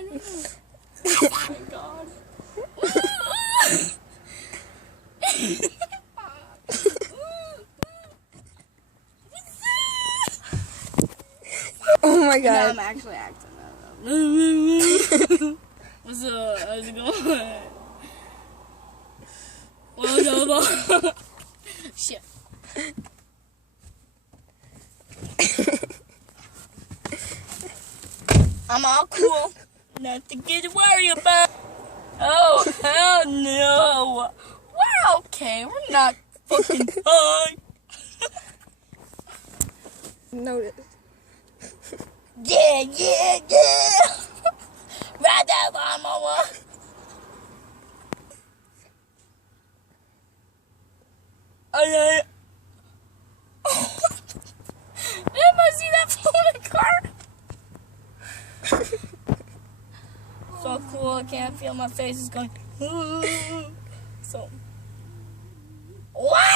I don't know. Oh my god. Oh my No, god. I'm actually acting that. What's up? How's it going? What's up? Shit. I'm all cool. Nothing to worry about. Oh, hell no. We're okay. We're not fucking high. Notice. Yeah. Ride that lawnmower. Oh, I see that floating car. So cool, I can't feel my face is going. So, wow!